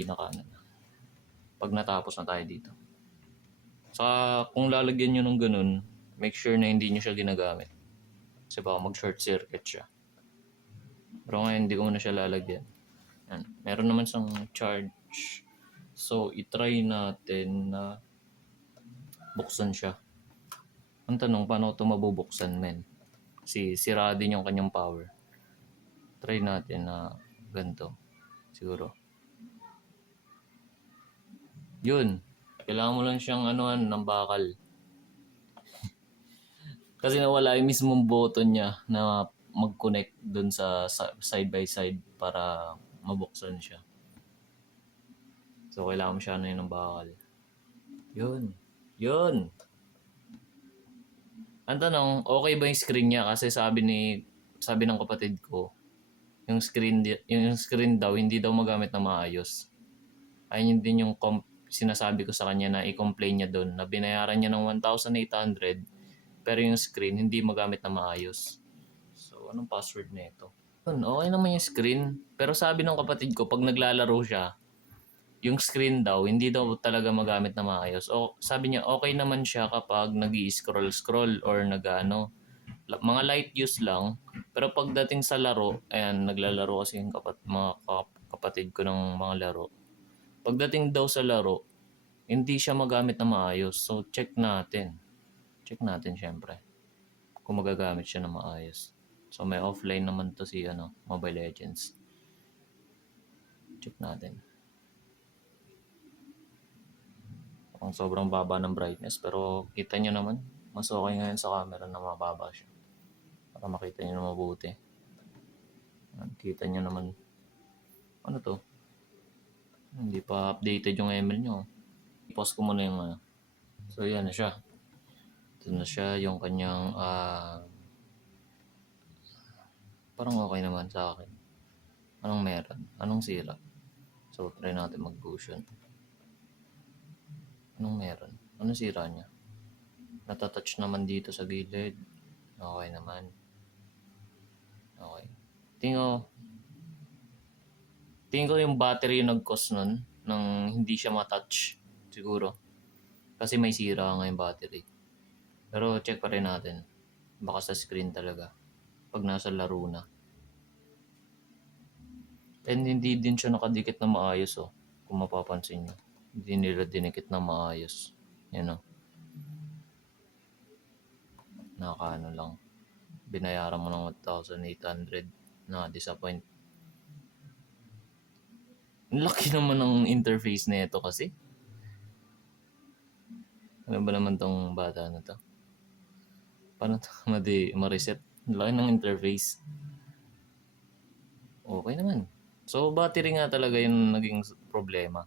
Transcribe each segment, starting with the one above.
pinakanan na. Pag natapos na tayo dito. Saka kung lalagyan nyo ng ganun, make sure na hindi nyo siya ginagamit. Kasi baka mag-short circuit siya. Pero ngayon hindi ko muna siya lalagyan. Yan. Meron naman siyang charge. So, itry natin na buksan siya. Ang tanong, paano ito mabubuksan, men? Kasi sira din yung kanyang power. Try natin na ganito. Siguro. Yun. Kailangan mo lang siyang anuhan ng bakal. Kasi nawala yung mismong button niya na mag-connect dun sa side by side para mabuksan siya. So, kailangan mo siya ano yun ng bakal. Yun. Yun. Ang tanong, okay ba yung screen niya? Kasi sabi ng kapatid ko, yung screen daw, hindi daw magamit na maayos. Ayun din yung sinasabi ko sa kanya na i-complain niya doon na binayaran niya ng 1,800 pero yung screen hindi magamit na maayos. So, anong password na ito? Okay naman yung screen. Pero sabi ng kapatid ko, pag naglalaro siya, yung screen daw, hindi daw talaga magamit na maayos. O, sabi niya, okay naman siya kapag nag-i-scroll or mga light use lang. Pero pagdating sa laro, ayan, naglalaro kasi yung mga kapatid ko ng mga laro. Pagdating daw sa laro, hindi siya magamit na maayos. So, check natin. Check natin syempre kung magagamit siya na maayos. So, may offline naman to si Mobile Legends. Check natin. Ang sobrang baba ng brightness pero kita nyo naman, mas okay ngayon sa camera na mababa siya. Para makita nyo na mabuti. Kita nyo naman. Ano to? Hindi pa updated yung ML nyo. I-pause ko muna yung So, yan na siya. Ito na siya yung kanyang parang okay naman sa akin. Anong meron? Anong sira? So, try natin mag-fusion. Anong meron? Anong sira niya? Natatouch naman dito sa gilid. Okay naman. Okay. Tingin ko yung battery yung nag-cause nun nang hindi siya matouch. Siguro. Kasi may sira nga yung battery. Pero check pa rin natin. Baka sa screen talaga. Pag nasa laro na. And hindi din siya nakadikit na maayos kung mapapansin nyo. Hindi nila dinikit na maayos. Yan Nakakaano lang. Binayaran mo ng 1,800 na disappoint. Ang laki naman ng interface na ito kasi. Ano ba naman tong bata na to? Paano ito ma-reset? Ang laki ng interface. Okay naman. So, battery nga talaga yung naging problema.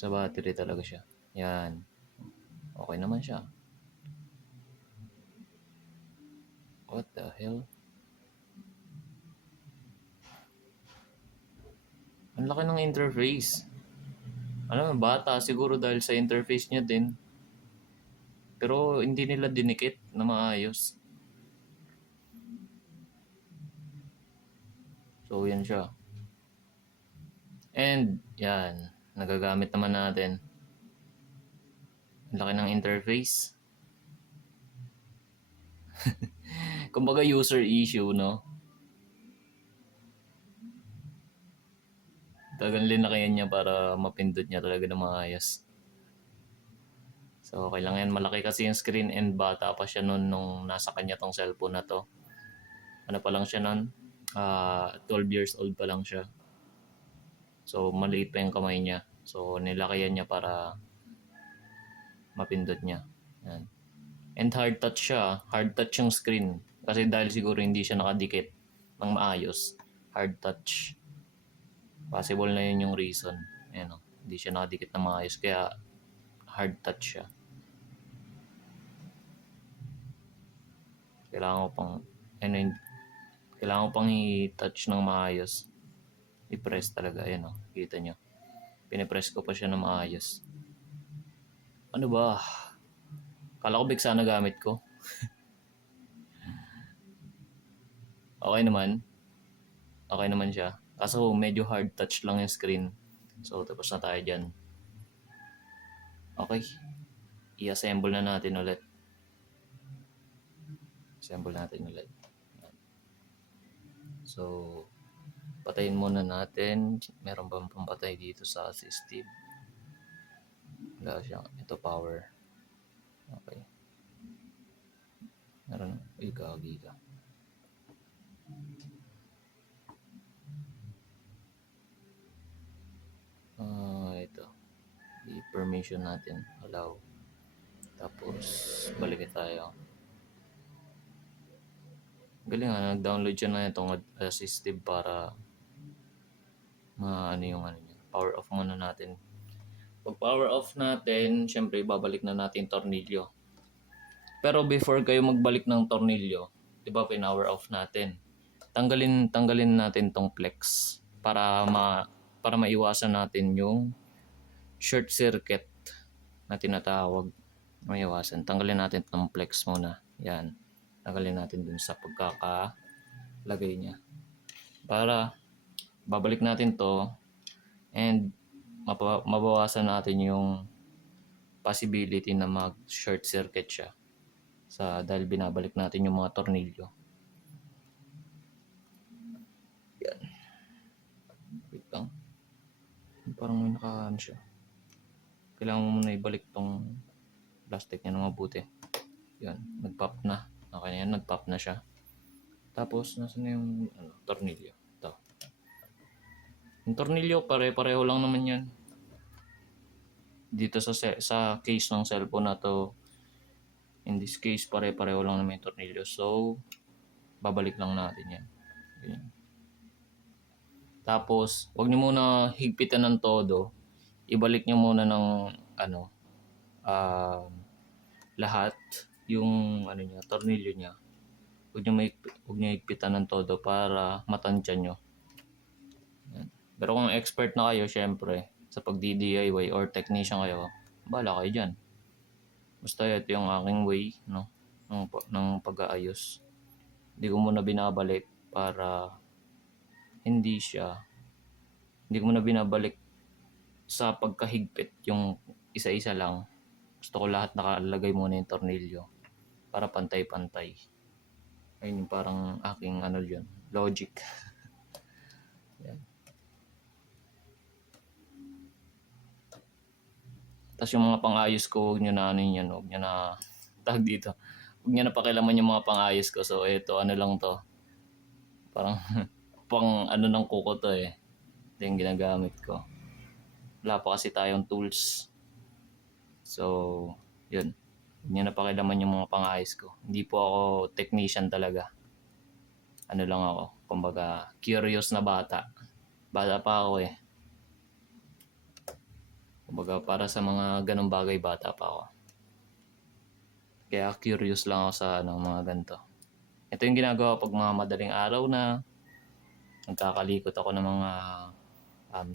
Sa battery talaga siya. Yan. Okay naman siya. What the hell? Ang laki ng interface. Alam mo, bata siguro dahil sa interface niya din. Pero hindi nila dinikit na maayos. So, yan siya. And, yan. Nagagamit naman natin. Ang laki ng interface. Kumbaga user issue, no? Talagang linakayan niya para mapindot niya talaga na maayos. So, okay lang yan. Malaki kasi yung screen and bata pa siya noon nung nasa kanya tong cellphone na to. Ano pa lang siya noon? 12 years old pa lang siya. So, maliit pa yung kamay niya. So, nilakayan niya para mapindot niya. Yan. And hard touch siya. Hard touch yung screen. Kasi dahil siguro hindi siya nakadikit ng maayos. Hard touch. Possible na yun yung reason. Ayan, hindi siya nakadikit ng maayos. Kaya hard touch siya. Kailangan ko pang i-touch ng maayos. I-press talaga. Ayan kita nyo. Pinipress ko pa siya ng maayos. Ano ba? Kala ko big sana gamit ko. Okay naman. Okay naman siya. Kaso medyo hard touch lang yung screen. So tapos na tayo dyan. Okay. I-assemble na natin ulit. Assemble natin ulit. So, patayin muna natin. Meron bang pampatay dito sa assistive? Wala siya. Ito power. Okay. Meron. Uy, gagi ka. Ito. I-permission natin. Allow. Tapos, balik tayo. Galing nga, nag-download siya na itong assistive para ano yung ano niya. Power off muna natin. Pag power off natin, syempre babalik na natin tornilyo. Pero before kayo magbalik ng tornilyo, 'di ba pinower off natin? Tanggalin natin tong flex para maiwasan natin yung short circuit na tinatawag. Maiwasan. Tanggalin natin tong flex muna. Yan. Tanggalin natin dun sa pagkakalagay niya. Para babalik natin to and mabawasan natin yung possibility na mag short circuit siya dahil binabalik natin yung mga tornilyo. Yan. Wait lang. Parang may nakahan siya. Kailangan mo muna ibalik tong plastic niya ng mabuti. Yan. Nag-pop na. Okay na yan. Nag-pop na siya. Tapos, nasan na yung tornilyo? Ito. Yung tornilyo, pare-pareho lang naman yan. Dito sa case ng cellphone na to, in this case, pare-pareho lang naman yung tornilyo. So, babalik lang natin yan. Ganyan. Tapos, wag niyo muna higpitan ng todo. Ibalik niyo muna ng lahat yung niya, tornilyo niya. Wag niyo higpitan ng todo para matansya niyo. Yan. Pero kung expert na kayo, syempre, sa pag-DIY or technician kayo, bahala kayo dyan. Basta ito yung aking way, no, ng pag-aayos. Hindi ko muna binabalik para hindi ko muna binabalik sa pagkahigpit yung isa-isa lang. Gusto ko lahat nakalagay muna yung tornilyo para pantay-pantay. Ayun yung parang aking yun, logic. Yan. Tapos yung mga pang-ayos ko, huwag nyo na huwag nyo na tag dito. Huwag nyo na pakilaman yung mga pang-ayos ko. So ito, lang to. Parang pang ng kuko to eh. Ito yung ginagamit ko. Wala pa kasi tayong tools. So, yun. Huwag nyo na pakilaman yung mga pang-ayos ko. Hindi po ako technician talaga. Lang ako. Kumbaga, curious na bata. Bata pa ako eh. Kumbaga, para sa mga ganong bagay, bata pa ako. Kaya curious lang ako sa mga ganito. Ito yung ginagawa pag mga madaling araw na nagkakalikot ako ng mga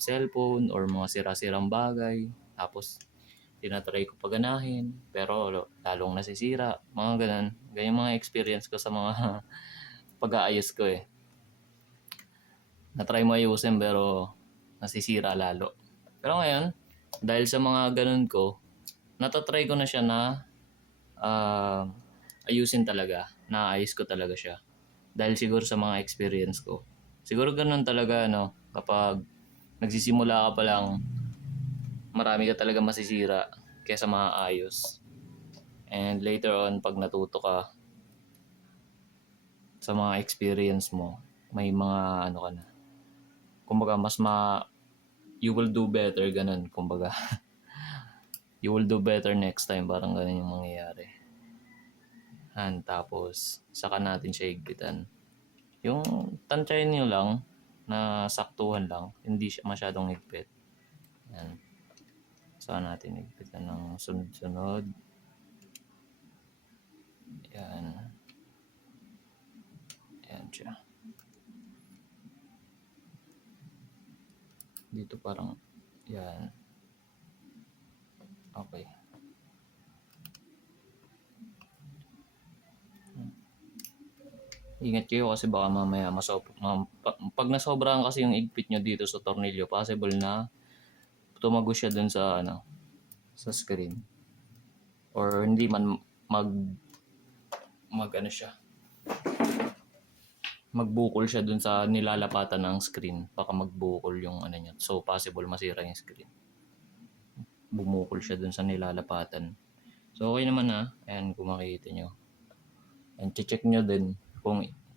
cellphone or mga sira-sirang bagay. Tapos, tinatry ko paganahin. Pero lalong nasisira. Mga ganun. Ganyan mga experience ko sa mga pag-aayos ko eh. Natry mo ayusin pero nasisira lalo. Pero ngayon, dahil sa mga ganun ko, natatry ko na siya na ayusin talaga. Naayos ko talaga siya. Dahil siguro sa mga experience ko. Siguro ganun talaga, kapag nagsisimula ka pa lang, marami ka talaga masisira kaysa maayos. And later on, pag natuto ka sa mga experience mo, may mga ka na. Kumbaga, you will do better, ganun. Kumbaga, you will do better next time. Parang ganun yung mangyayari. And tapos, saka natin siya higpitan. Yung tansyahin nyo lang, na saktuhan lang, hindi siya masyadong higpit. Yan. Saka natin higpitan ng sunod-sunod. Yan. Yan siya. Dito parang, yan. Okay. Ingat kayo kasi baka mamaya pag nasobrahan kasi yung igpit nyo dito sa tornilyo, possible na tumagos siya dun sa ano, sa screen. Or hindi man mag ano siya, magbukol siya dun sa nilalapatan ng screen. Baka magbukol yung ano niya. So possible masira yung screen. Bumukol siya dun sa nilalapatan. So okay naman ha. Ayan, kung makikita nyo. And check nyo din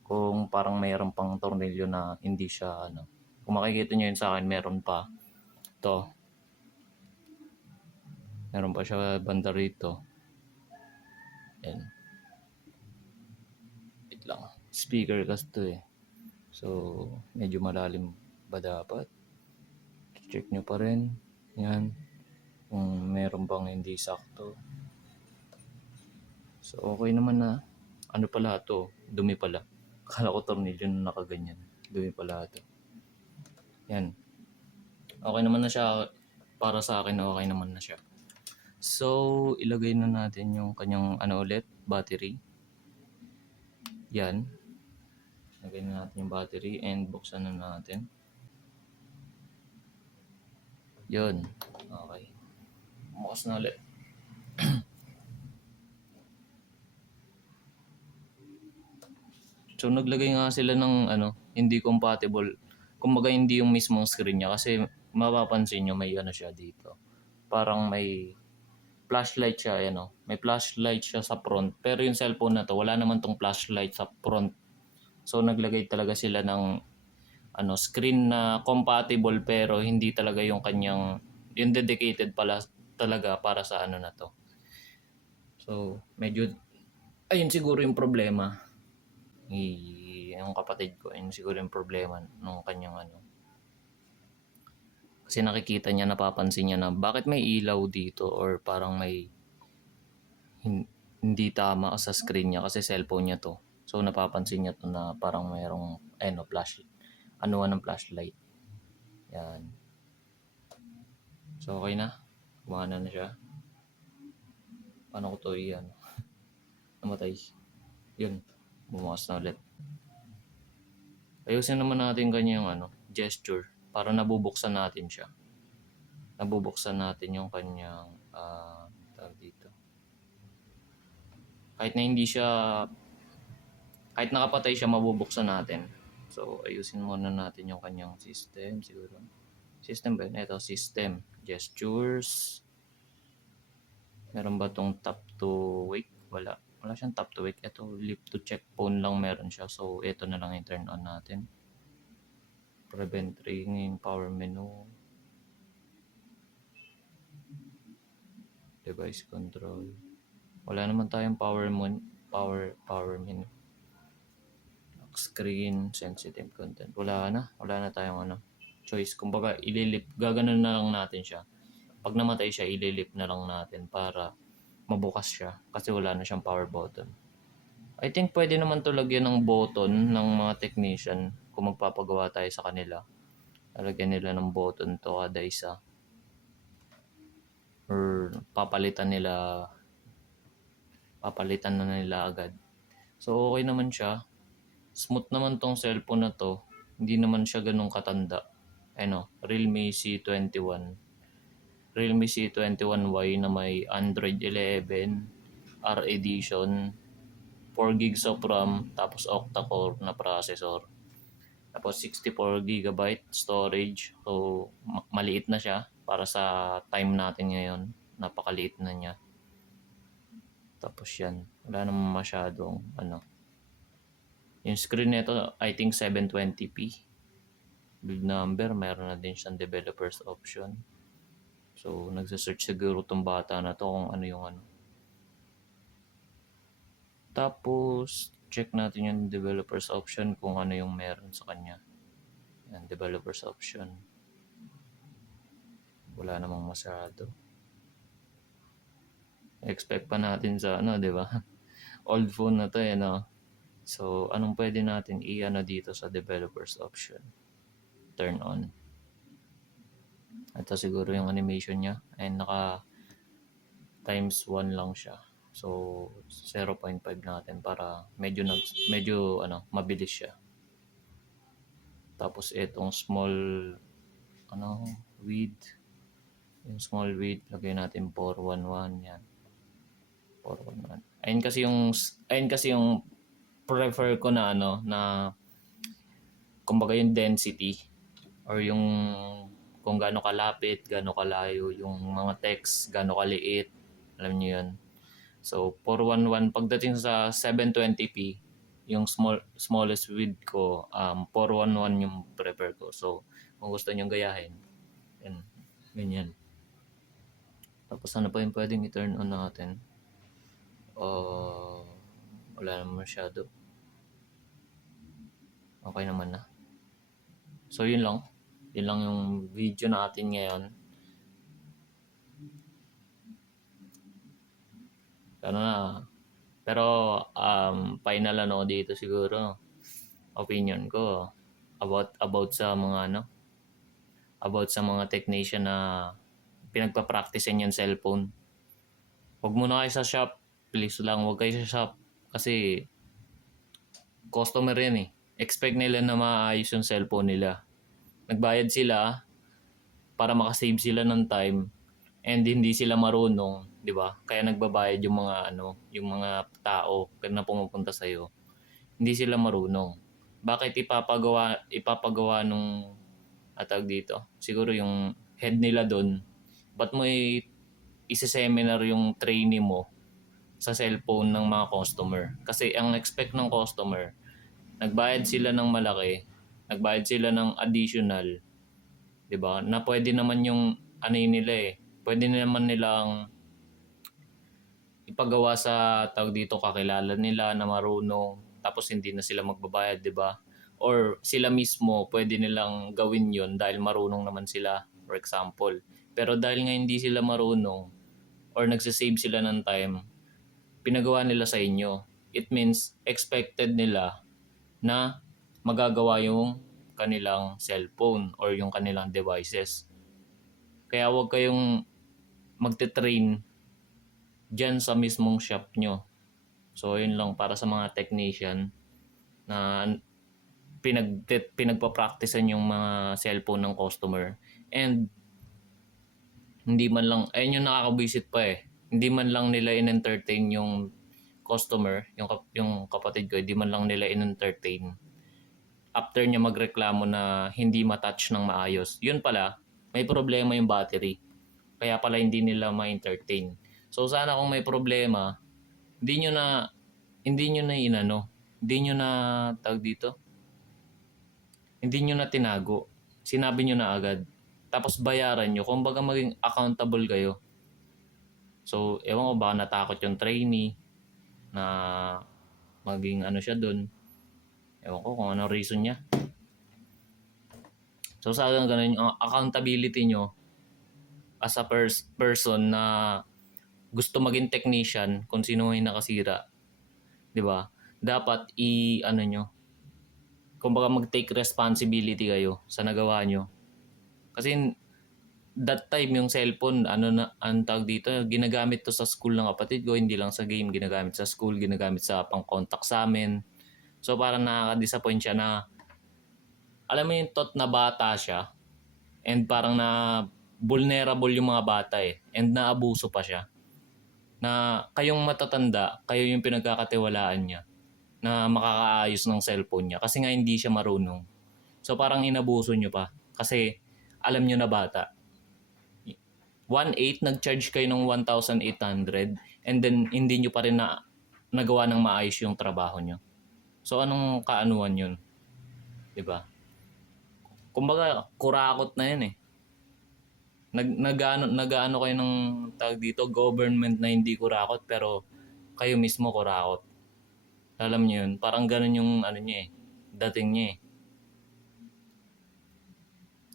kung parang mayroon pang tornilyo na hindi siya ano. Kung makikita nyo yun sa akin, meron pa. Ito. Meron pa siya banda rito. Ayan. Wait lang. Speaker kasi to eh. So, medyo malalim ba dapat? Check nyo pa rin. Yan. Kung meron bang hindi sakto. So, okay naman na. Ano pala to? Dumi pala. Akala ko tornilyo na nakaganyan. Dumi pala to. Yan. Okay naman na siya. Para sa akin, okay naman na siya. So, ilagay na natin yung kanyang ano ulit, battery. Yan. Ilagay na natin yung battery and buksan na natin. Yun. Okay. Bukas na ulit. So naglagay nga sila ng ano, hindi compatible. Kumbaga hindi yung mismong screen niya kasi mapapansin nyo may ano siya dito. Parang may flashlight siya, ano. May flashlight siya sa front. Pero yung cellphone na to, wala naman tong flashlight sa front. So naglagay talaga sila ng ano, screen na compatible pero hindi talaga yung kanyang yung dedicated pala talaga para sa ano na to. So medyo ayun siguro yung problema. Yung kapatid ko, yun siguro yung problema nung kanyang ano. Kasi nakikita niya, napapansin niya na bakit may ilaw dito or parang may hindi tama sa screen niya kasi cellphone niya to. So napapansin niya to na parang mayroong anuan ng flashlight. Yan. So okay na. Gumana na siya. Paano ko to iyan? Namatay. Yun. Bumukas na ulit. Ayusin naman natin kanyang ano, gesture para nabubuksan natin siya. Nabubuksan natin yung kanyang tawag dito. Kahit na hindi siya, kahit nakapatay siya, mabubuksan natin. So, ayusin muna natin yung kanyang system siguro. System ba yun? Ito, system. Gestures. Meron ba tong tap to wake? Wala. Wala siyang tap to wake. Ito, lift to check phone lang meron siya. So, ito na lang yung turn on natin. Prevent ringing, power menu. Device control. Wala naman tayong power menu. Lock screen, sensitive content. Wala na tayong ano, choice. Kumbaga, gaganon na lang natin siya. Pag namatay siya, ililip na lang natin para mabukas siya kasi wala na siyang power button. I think pwede naman to lagyan ng button ng mga technician kung magpapagawa tayo sa kanila. Lalagyan nila ng button to kada isa. Or papalitan na nila agad. So okay naman siya. Smooth naman tong cellphone na to. Hindi naman siya ganun katanda. Ano, Realme C21. Realme C21Y na may Android 11 R edition, 4 gigs of RAM, tapos octa-core na processor. Tapos 64GB storage. So maliit na siya para sa time natin ngayon. Napakaliit na niya. Tapos yan, wala naman masyadong ano. Yung screen nito, I think 720p. Build number, mayroon na din siyang developer's option. So, nagsa-search siguro tong bata na to kung ano yung ano. Tapos, check natin yung developer's option kung ano yung meron sa kanya. Yan, developer's option. Wala namang masyado. Expect pa natin sa ano, di ba? Old phone na to eh, no? So, anong pwede natin i-ano dito sa developer's option? Turn on. Ito siguro yung animation niya. And naka times 1 lang siya. So 0.5 natin para medyo mabilis siya. Tapos itong small width, yung small width lagay natin 411 yan. 411. Ayun kasi yung prefer ko na na kumbaga yung density or yung kung gaano kalapit, gaano kalayo yung mga text, gaano kaliit, alam niyo yun. So 411 pagdating sa 720p, yung smallest width ko 411 yung prefer ko. So kung gusto niyo gayahin, yan, ganyan. Tapos ano pa yung pwedeng i-turn on natin? Wala naman masyado. Okay naman na. So yun lang. Yun lang yung video natin ngayon. Pero final dito siguro opinion ko about sa mga about sa mga technician na pinagpa-practicean yung cellphone. Huwag muna kayo sa shop. Please lang, huwag kayo sa shop. Kasi customer yan eh. Expect nila na maayos yung cellphone nila. Nagbayad sila para makasave sila ng time and hindi sila marunong, 'di ba? Kaya nagbabayad yung mga tao na pumupunta sa iyo. Hindi sila marunong. Bakit ipapagawa nung atag dito? Siguro yung head nila doon. Ba't mo isi-seminar yung trainee mo sa cellphone ng mga customer? Kasi ang expect ng customer, nagbayad sila ng malaki, nagbayad sila ng additional, 'di ba? Na pwede naman yung nila eh. Pwede naman nilang ipagawa sa tawag dito, kakilala nila na marunong, tapos hindi na sila magbabayad, 'di ba? Or sila mismo pwede nilang gawin 'yon dahil marunong naman sila, for example. Pero dahil nga hindi sila marunong or nagsisave sila ng time, pinagawa nila sa inyo. It means expected nila na magagawa yung kanilang cellphone or yung kanilang devices. Kaya huwag kayong magte-train dyan sa mismong shop nyo. So yun lang para sa mga technician na pinagpa-practicean yung mga cellphone ng customer. And hindi man lang, ayun yung nakakabisit pa eh. Hindi man lang nila in-entertain yung customer, yung kapatid ko, hindi man lang nila in-entertain. After niya magreklamo na hindi matouch ng maayos, yun pala, may problema yung battery. Kaya pala hindi nila ma-entertain. So sana kung may problema, hindi nyo na tawag dito, hindi nyo na tinago. Sinabi nyo na agad. Tapos bayaran nyo. Kung baga maging accountable kayo. So, ewan ko baka natakot yung trainee na maging siya dun. Ewan ko kung anong reason niya. So, sa ganun yung accountability nyo as a person na gusto maging technician kung sino yung nakasira. 'Di ba? Dapat nyo. Kumbaga mag-take responsibility kayo sa nagawa nyo. Kasi that time yung cellphone, ang tawag dito, ginagamit to sa school ng kapatid ko, hindi lang sa game, ginagamit sa school, ginagamit sa pang-contact sa amin. So parang nakaka-disappoint siya na, alam mo yung thought na bata siya, and parang na vulnerable yung mga bata eh, and naabuso pa siya. Na kayong matatanda, kayo yung pinagkakatiwalaan niya na makakaayos ng cellphone niya kasi nga hindi siya marunong. So parang inabuso nyo pa kasi alam nyo na bata. 1.8 nag-charge kayo ng 1,800 and then hindi nyo pa rin nagawa ng maayos yung trabaho nyo. So anong kaanuhan yun? 'Di ba? Kumbaga kurakot na yan eh. Nag-ano kayo ng tawag dito, government na hindi kurakot pero kayo mismo kurakot. Alam niyo yun, parang ganun yung niya eh, dating niya eh.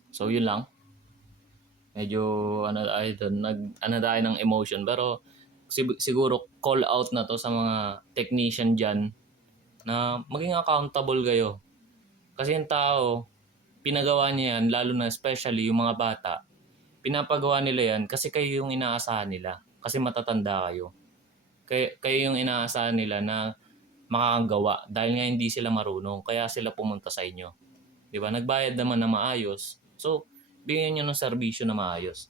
So yun lang. Medyo tayo ng emotion pero siguro call out na to sa mga technician dyan na maging accountable kayo. Kasi yung tao, pinagawa niya yan, lalo na especially yung mga bata, pinapagawa nila yan kasi kayo yung inaasahan nila. Kasi matatanda kayo. kayo yung inaasahan nila na makakagawa dahil nga hindi sila marunong. Kaya sila pumunta sa inyo. Di ba? Nagbayad naman na maayos. So, bigyan nyo ng serbisyo na maayos.